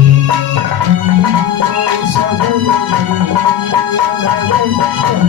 I'm I'm sorry, I'm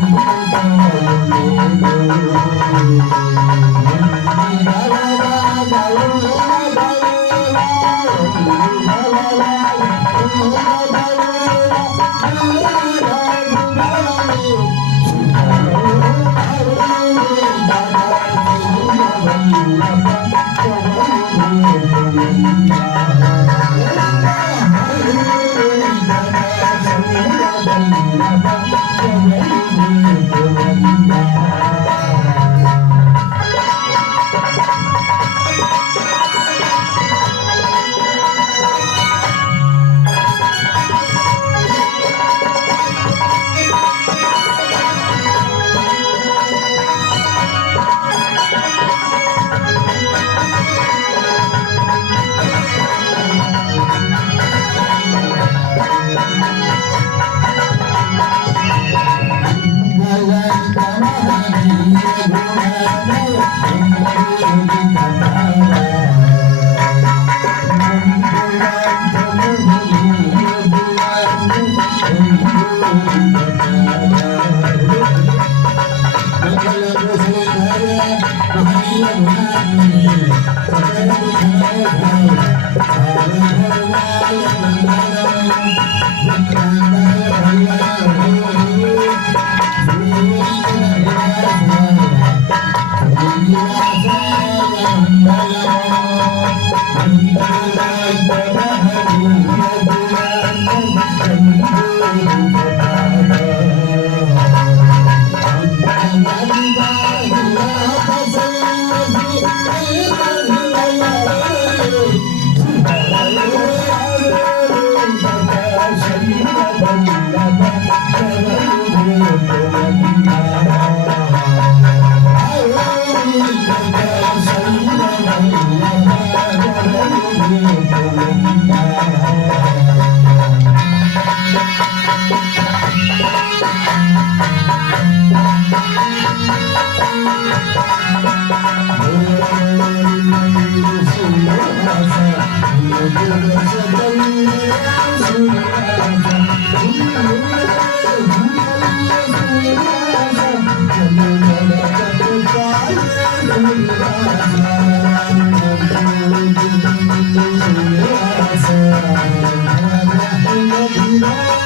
I'm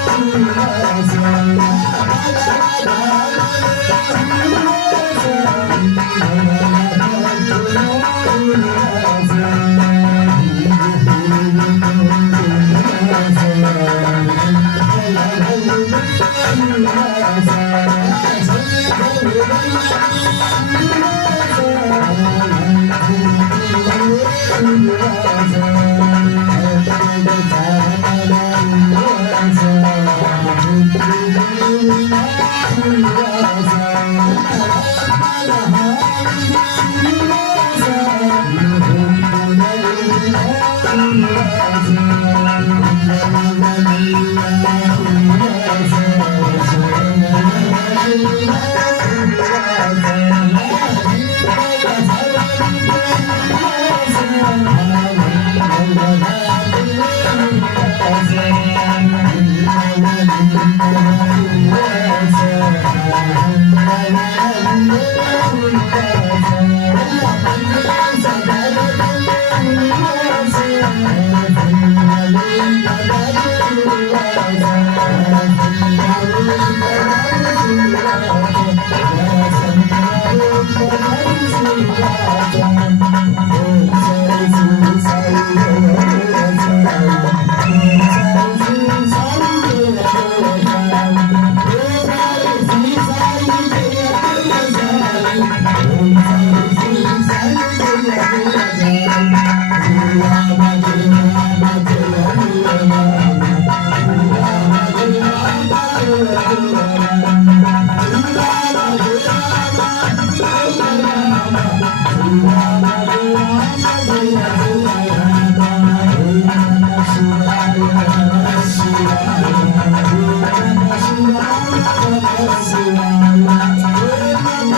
Thank you.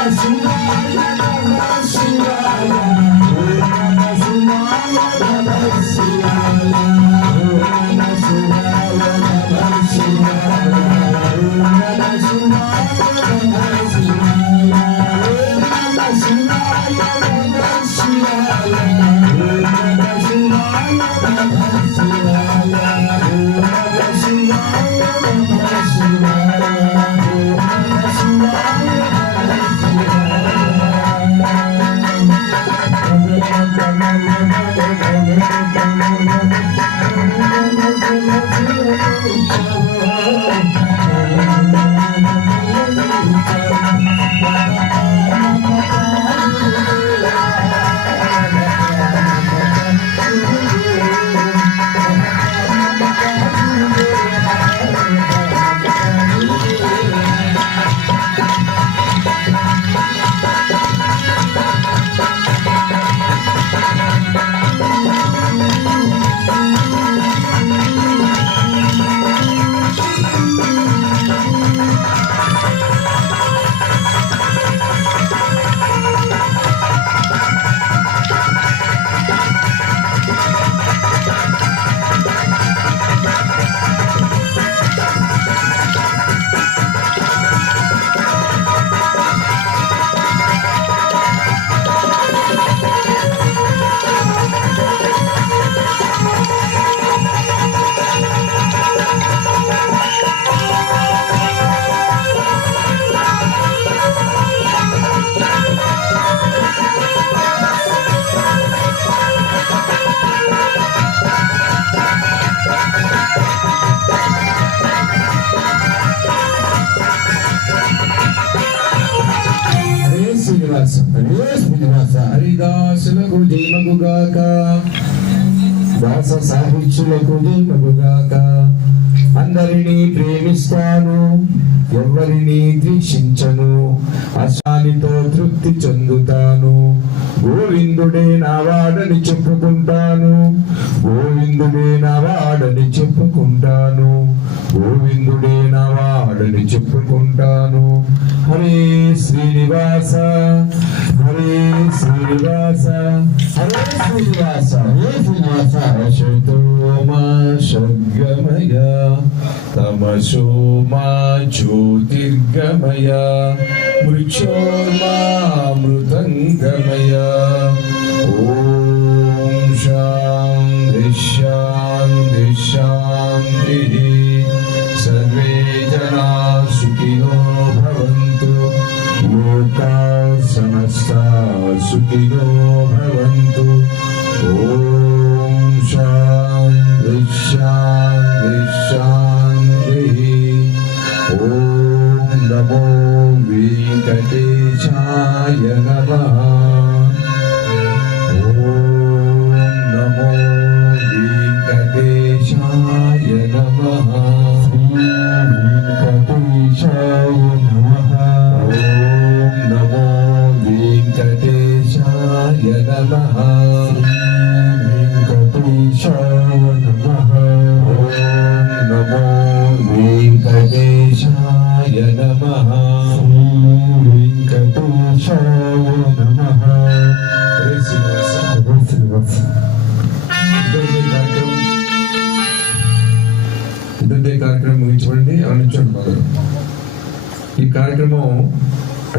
mais. దాస సాహిత్యులకు దీపముగాక అందరినీ ప్రేమిస్తాను. ఎవరిని ద్వేషించను? అశానితో తృప్తి చెందుతాను. గోవిందుడే నా వాడని చెప్పుకుంటాను. గోవిందుడే నా వాడని చెప్పుకుంటాను. గోవిందుడే నా వాడని చెప్పుకుంటాను. హరే శ్రీనివాస హరే శ్రీనివాస హరే శ్రీనివాస. హరే శ్రీనివాస. అశతో మా షడ్గమయ తమశో మా జ్యోతిర్గమయ మృక్షోర్మా మృతంగమయ ఓం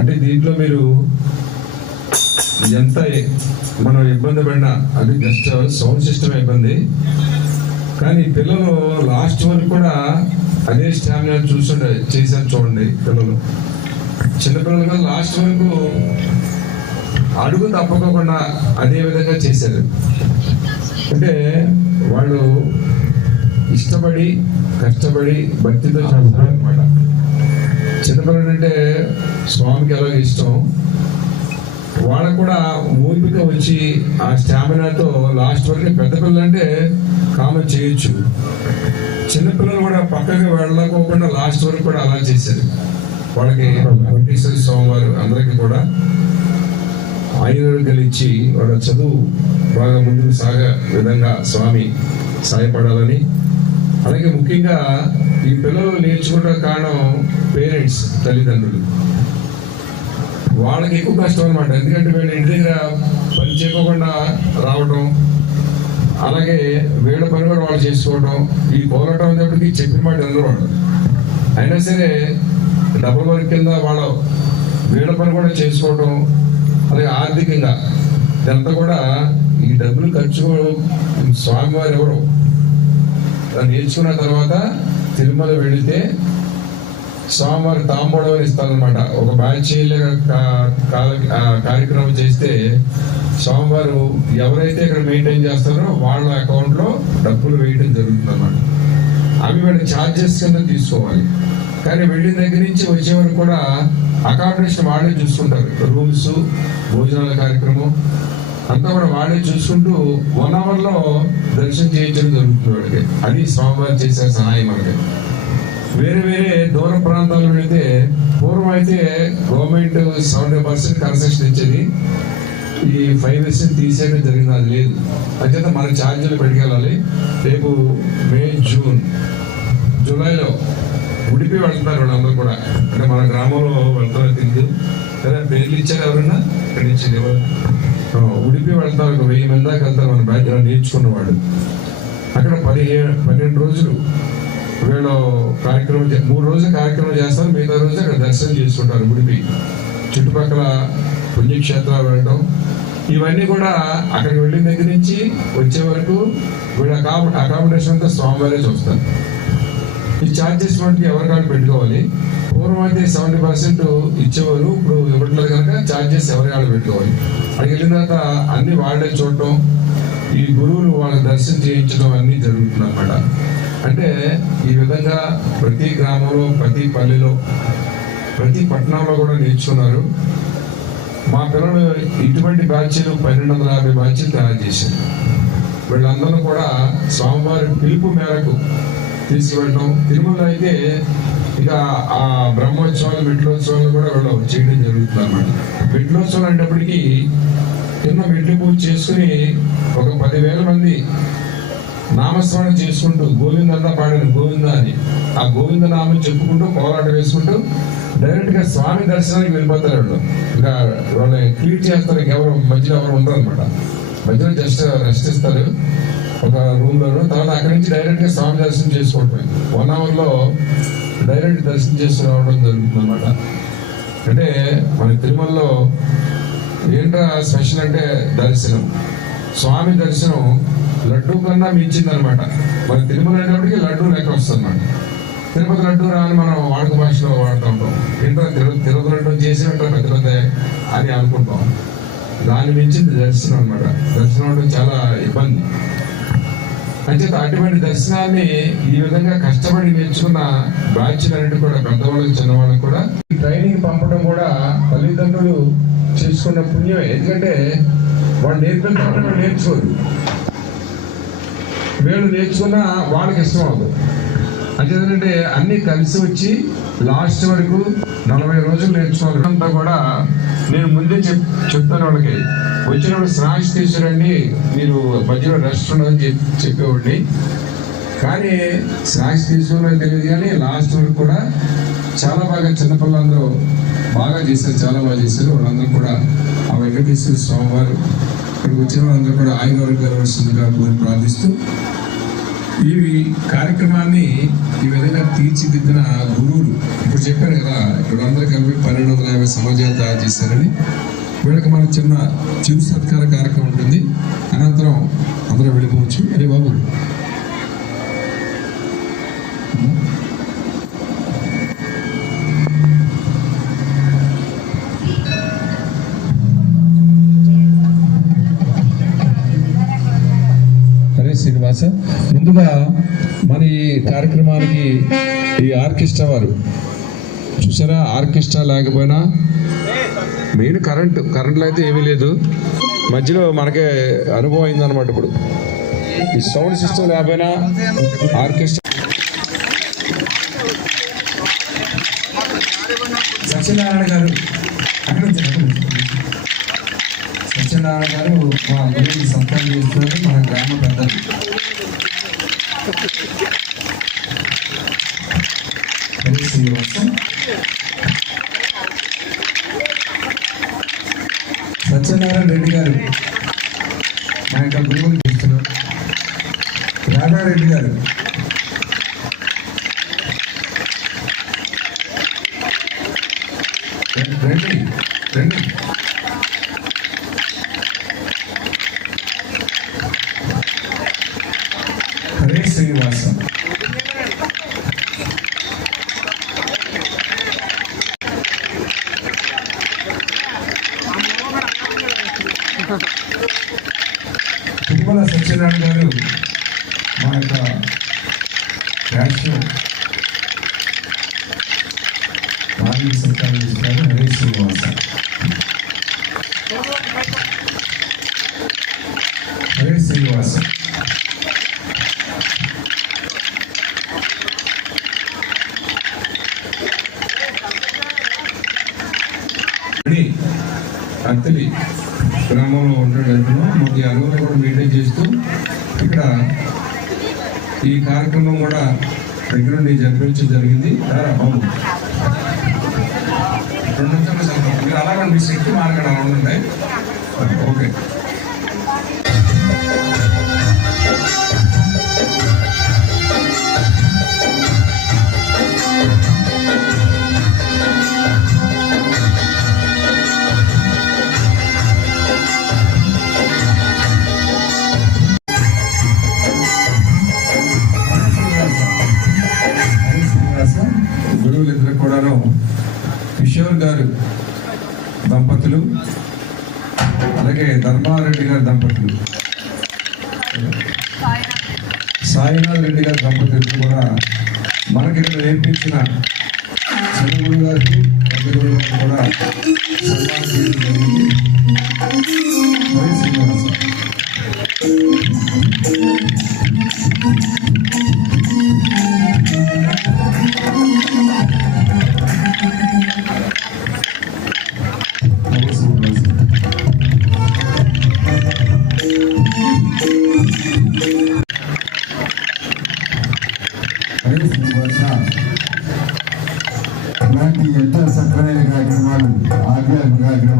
అంటే దీంట్లో మీరు ఎంత మనం ఇబ్బంది పడినా అది జస్ట్ సౌండ్ సిస్టమ్ ఇబ్బంది. కానీ పిల్లలు లాస్ట్ వరకు కూడా అదే స్టామినా చూస్తుండే చేశాను చూడండి పిల్లలు. చిన్నపిల్లలు కూడా లాస్ట్ వరకు అడుగు తప్పకుండా అదే విధంగా చేశారు. అంటే వాళ్ళు ఇష్టపడి కష్టపడి భక్తితో చేస్తారు అనమాట చిన్నపిల్లలు అంటే స్వామికి ఎలాగ ఇష్టం? వాళ్ళకు కూడా ఓపిక వచ్చి ఆ స్టామినాతో లాస్ట్ వరకు పెద్ద పిల్లలు అంటే కామెంట్ చేయొచ్చు చిన్నపిల్లలు కూడా పక్కకి వెళ్ళకోకుండా లాస్ట్ వరకు కూడా అలా చేశారు. వాళ్ళకి వెంకటేశ్వర స్వామివారు అందరికీ కూడా ఆయుర్వేదం ఇచ్చి వాళ్ళ చదువు బాగా ముందుకు సాగే విధంగా స్వామి సాయపడాలని అలాగే ముఖ్యంగా ఈ పిల్లలు నేర్చుకుంటే కారణం పేరెంట్స్ తల్లిదండ్రులు. వాళ్ళకి ఎక్కువ కష్టం అనమాట ఎందుకంటే వీళ్ళ ఇంటి దగ్గర పని చేయకుండా రావడం అలాగే వీళ్ళ పని కూడా వాళ్ళు చేసుకోవడం ఈ పోరాటం అనేప్పటికీ చెప్పిన మాట అందరూ అయినా సరే డబుల్ వర్క్ కింద వాళ్ళు వీళ్ళ పని కూడా చేసుకోవడం అలాగే ఆర్థికంగా ఇదంతా కూడా ఈ డబ్బులు ఖర్చు స్వామివారు ఎవరు? నేర్చుకున్న తర్వాత తిరుమల వెళితే స్వామివారి తాంబూలం ఇస్తారనమాట ఒక బ్యాచ్ కార్యక్రమం చేస్తే స్వామివారు ఎవరైతే ఇక్కడ మెయింటైన్ చేస్తారో వాళ్ళ అకౌంట్లో డబ్బులు వేయడం జరుగుతుంది అనమాట అవి వీళ్ళ ఛార్జెస్ కింద తీసుకోవాలి. కానీ వెళ్ళిన దగ్గర నుంచి వచ్చే వరకు కూడా అకామిడేషన్ వాళ్ళే చూసుకుంటారు. రూమ్స్ భోజనాల కార్యక్రమం అంతా కూడా వాళ్ళే చూసుకుంటూ వన్ అవర్లో దర్శనం చేయించడం జరుగుతుంది వాళ్ళకి. అది స్వామివారు చేసే సహాయం మనకి వేరే వేరే దూర ప్రాంతాలు వెళితే పూర్వం అయితే గవర్నమెంట్ సెవెంటీ పర్సెంట్ కన్సెషన్ ఇచ్చేది. ఈ ఫైవ్ పర్సెంట్ తీసేయడం జరిగింది. అది లేదు. అంచేత మన ఛార్జీలు పెట్టుకెళ్ళాలి రేపు మే జూన్ జూలైలో ఉడిపి వెళ్తున్నారు వాళ్ళందరూ కూడా. అంటే మన గ్రామంలో వెళ్తారో తెలియదు కదా పేర్లు ఇచ్చారు ఎవరన్నా? ఇక్కడ నుంచి ఎవరు? ఉడిపి వెళ్తారు ఒక వెయ్యి మంది దాకా వెళ్తారు. మన బ్యాచ్ నేర్చుకున్న వాళ్ళు అక్కడ పదిహేను పన్నెండు రోజులు వీళ్ళు కార్యక్రమం చే- మూడు రోజులు కార్యక్రమం చేస్తారు మిగతా రోజు అక్కడ దర్శనం చేసుకుంటారు గుడికి. చుట్టుపక్కల పుణ్యక్షేత్రాలు వెళ్ళడం. ఇవన్నీ కూడా అక్కడికి వెళ్ళిన దగ్గర నుంచి వచ్చే వరకు వీళ్ళ అకామ అకామిడేషన్ అంతా స్వామివారే చూస్తారు. ఈ ఛార్జెస్ మటుకు ఎవరికాడు పెట్టుకోవాలి? పూర్వం అయితే సెవెంటీ పర్సెంట్ ఇచ్చేవారు ఇప్పుడు ఇవ్వట్లేదు కనుక ఛార్జెస్ ఎవరికాడు పెట్టుకోవాలి? అక్కడికి వెళ్ళిన తర్వాత అన్ని వాళ్ళే చూడటం ఈ గురువులు వాళ్ళ దర్శనం చేయించడం అన్నీ జరుగుతుంది అనమాట అంటే ఈ విధంగా ప్రతి గ్రామంలో ప్రతి పల్లెలో ప్రతి పట్టణంలో కూడా నేర్చుకున్నారు మా పిల్లలు ఇటువంటి బ్యాచ్లు పన్నెండు వందల యాభై బ్యాచ్లు తయారు చేశారు. వీళ్ళందరూ కూడా స్వామివారి పిలుపు మేరకు తీసుకువెళ్ళడం తిరుమల అయితే ఇక ఆ బ్రహ్మోత్సవాలు మెట్లోత్సవాలు కూడా వీళ్ళు చేయడం జరుగుతుంది అనమాట మెట్లోత్సవాలు అనేటప్పటికీ చిన్న మెట్లు పూజ చేసుకుని ఒక పదివేల మంది నామస్మరణ చేసుకుంటూ గోవిందన్న పాడిన గోవింద అని. ఆ గోవింద నామం చెప్పుకుంటూ పోరాటం వేసుకుంటూ డైరెక్ట్గా స్వామి దర్శనానికి వెళ్ళిపోతారు వాళ్ళు. ఇంకా వాళ్ళని క్లీట్ చేస్తారు ఎవరు మధ్యలో ఎవరు ఉండరు అనమాట మధ్యలో జస్ట్ రెస్ట్ ఇస్తారు. ఒక రూమ్ లోను తర్వాత అక్కడి నుంచి డైరెక్ట్గా స్వామి దర్శనం చేసుకోవటమే. వన్ అవర్లో డైరెక్ట్ దర్శనం చేసి రావడం జరుగుతుంది అనమాట అంటే మన తిరుమలలో ఏంట్రా స్పెషల్ అంటే దర్శనం. స్వామి దర్శనం లడ్డు కన్నా మించింది అనమాట మన తిరుమల అనేటప్పటికి లడ్డు లెక్క వస్తుంది తిరుపతి లడ్డు రాని మనం వాడుక భాషలో వాడుతుంటాం ఏంటో తిరు తిరుపతి లడ్డు చేసి ఉంటాం పెద్ద పెద్ద అని అనుకుంటాం. దాన్ని మించింది దర్శనం అన్నమాట. దర్శనం అంటే చాలా ఇబ్బంది. అంచేత అటువంటి దర్శనాన్ని ఈ విధంగా కష్టపడి నేర్చుకున్న బ్యాచ్లన్నిటి కూడా పెద్దవాళ్ళకి చిన్నవాళ్ళకి కూడా ట్రైనింగ్ పంపడం కూడా తల్లిదండ్రులు చేసుకున్న పుణ్యమే. ఎందుకంటే వాళ్ళు నేర్పించడం వాళ్ళు నేర్చుకోరు. వీళ్ళు నేర్చుకున్న వాళ్ళకి ఇష్టం అవుతుంది అంతేంటంటే అన్ని కలిసి వచ్చి లాస్ట్ వరకు నలభై రోజులు నేర్చుకోవాలి. అంతా కూడా నేను ముందే చెప్ చెప్తాను వాళ్ళకి. వచ్చినప్పుడు స్నాక్స్ తీసుకురండి మీరు మధ్యలో రెస్ట్ ఉండదని చెప్పి చెప్పేవాడిని. కానీ స్నాక్స్ తీసుకోవాలని తెలియదు కానీ లాస్ట్ వరకు కూడా చాలా బాగా చిన్నపిల్లలందరూ బాగా చేశారు చాలా బాగా చేశారు. వాళ్ళందరూ కూడా ఆ వెంకటేశ్వర స్వామి వారు ఇక్కడికి వచ్చిన వాళ్ళందరూ కూడా ఆయన వరకు కలవలసిందిగా కోరి ప్రార్థిస్తూ ఈ కార్యక్రమాన్ని ఈ విధంగా తీర్చిదిద్దిన గురువులు ఇప్పుడు చెప్పారు కదా ఇప్పుడు అందరూ కలిపి పన్నెండు వందల యాభై సమాజాలు తయారు చేశారని. వీళ్ళకి మన చిన్న చిరు సత్కార కార్యక్రమం ఉంటుంది. అనంతరం అందరూ వెళ్ళిపోవచ్చు. అరే బాబు. శ్రీనివాస. ముందుగా మన ఈ కార్యక్రమానికి ఈ ఆర్కెస్ట్రా వారు. చూసారా? ఆర్కెస్ట్రా లేకపోయినా మెయిన్ కరెంటు కరెంట్లో అయితే ఏమీ లేదు. మధ్యలో మనకే అనుభవం అయిందనమాట ఇప్పుడు. ఈ సౌండ్ సిస్టమ్ లేకపోయినా ఆర్కెస్ట్రా సత్యనారాయణ గారు అక్కడ సత్యనారాయణ గారు మా గురువుని సంతానం చేస్తున్నారు మన గ్రామ పెద్దలు. హరి శ్రీనివాసం సత్యనారాయణ రెడ్డి గారు మా యొక్క గురువుని చేస్తున్నారు రాధారెడ్డి గారు రండి రండి హరే శ్రీనివాసం తిరుమల సత్యనారాయణ గారు మా యొక్క బ్యాచ్ వారిని సత్కారం చేస్తారు హరే శ్రీనివాసం హరే శ్రీనివాసం అని అత్తలి గ్రామంలో ఉండడంతో మాకు ఈ అనుభవం కూడా మెయింటైన్ చేస్తూ ఇక్కడ ఈ కార్యక్రమం కూడా దగ్గర నుండి జరిపించడం జరిగింది. బాబు. రెండు నిమిషాలు అలాగే మీ శక్తి మార్గం ఉంటాయి ఓకే. ధర్మారెడ్డి గారి దంపతులు. సాయినాథ్ రెడ్డి గారి దంపతులు కూడా మనకి ఇక్కడ నేర్పించిన చంద్రగురు గారికి కూడా సన్మానం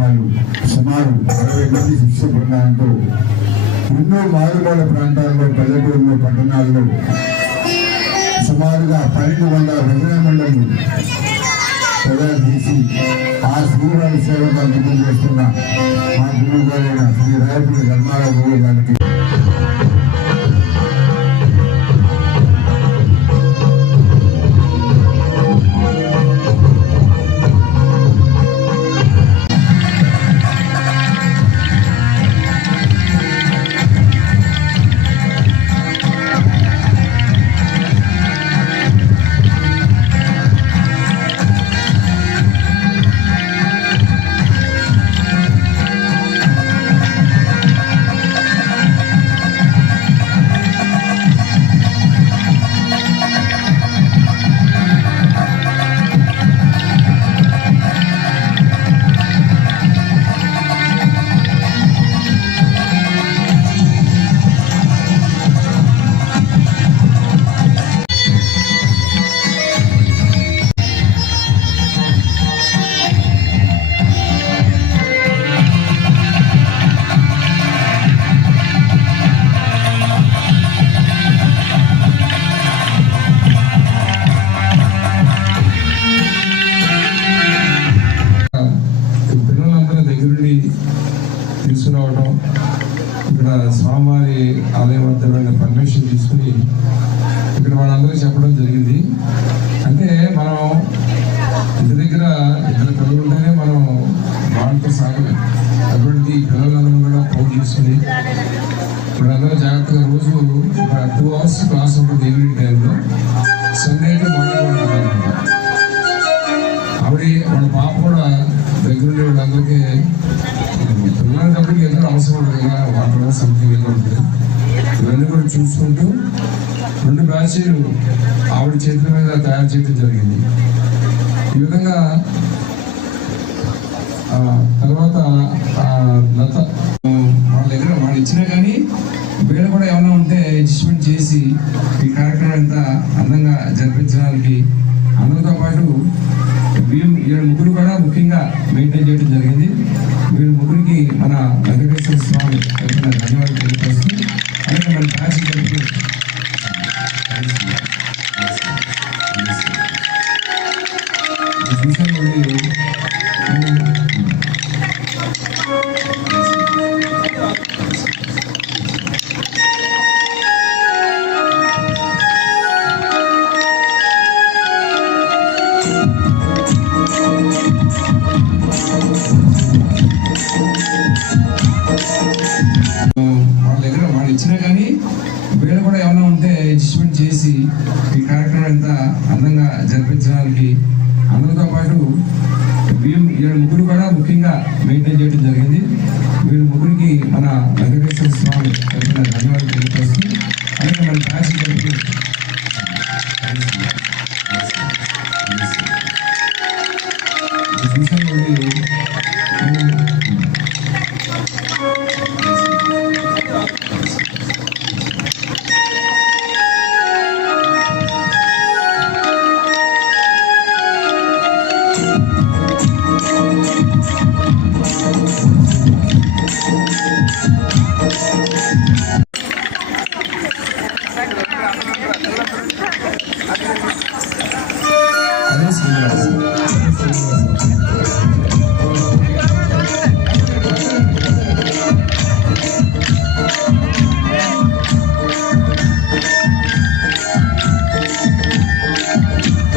ఆధ్యాత్మిక సుమారు అరవై మంది శిక్ష బృందాలతో ఎన్నో మారుమూల ప్రాంతాల్లో పల్లెటూరులో పట్టణాల్లో సుమారుగా పన్నెండు వందల భజన మండలి తయారు చేసి ఆ శ్రీవారి సేవకు అంకితం చేస్తున్న మా గురువు గారైన శ్రీ రాయపూడి ధర్మారావు గారికి చూసుకుంటూ రెండు బ్రాచీలు ఆవిడ చేతుల మీద తయారు చేయడం జరిగింది. ఈ విధంగా తర్వాత ఆ, లత వాళ్ళ దగ్గర వాళ్ళు ఇచ్చినా కానీ వీళ్ళు కూడా ఏమైనా ఉంటే అడ్జస్ట్మెంట్ చేసి ఈ కార్యక్రమం ఎంత అందంగా జరిపించడానికి అందరితో పాటు వీళ్ళు వీళ్ళ ముగ్గురు కూడా ముఖ్యంగా మెయింటైన్ చేయడం జరిగింది. వీళ్ళ ముగ్గురికి మన వెంకటేశ్వర స్వామి